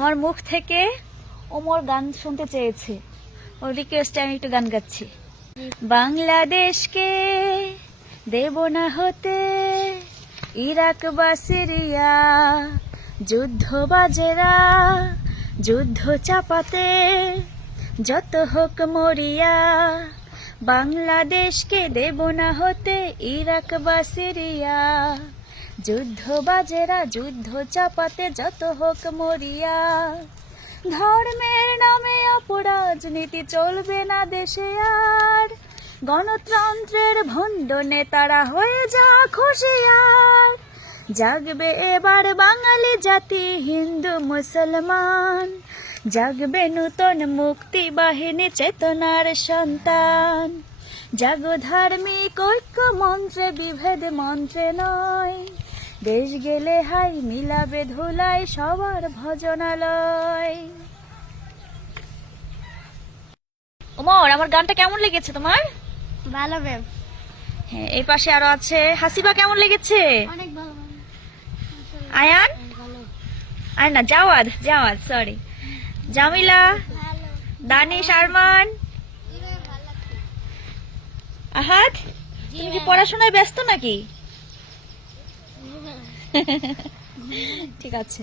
আমার মুখ থেকে ওমর গান শুনতে চেয়েছে, ওর রিকোয়েস্টে আমি একটু গান গাচ্ছি। বাংলাদেশকে দেব না হতে ইরাক বা সিরিয়া, যুদ্ধ বাজেরা যুদ্ধ চাপাতে যত হোক মরিয়া। বাংলাদেশকে দেব না হতে ইরাক বা সিরিয়া, যুদ্ধ বাজেরা যুদ্ধ চাপাতে যত হোক মরিয়া। ধর্মের নামে অপরাজনীতি চলবে না দেশে আর, গণতন্ত্রের ভণ্ড নেতারা হয়ে যা খুশিয়ার। জাগবে এবার বাঙালি জাতি হিন্দু মুসলমান, জাগবে নূতন মুক্তি বাহিনী চেতনার সন্তান। জাগো ধার্মিক ঐক্য মন্ত্রে বিভেদ মন্ত্রে নয়, দেশ গেলে হাই মিলাবে ধুলাই সবার ভজনালয়। ওমর, আমার গানটা কেমন লেগেছে তোমার? ভালো ম্যাম। হ্যাঁ, এই পাশে আরো আছে। হাসিবা, কেমন লেগেছে? অনেক ভালো। আয়ান, আর না জাওয়াদ, জাওয়াদ সরি, জামিলা, দানিশ, আরমান, আহাদ, তুমি কি পড়াশোনায় ব্যস্ত নাকি? ঠিক আছে।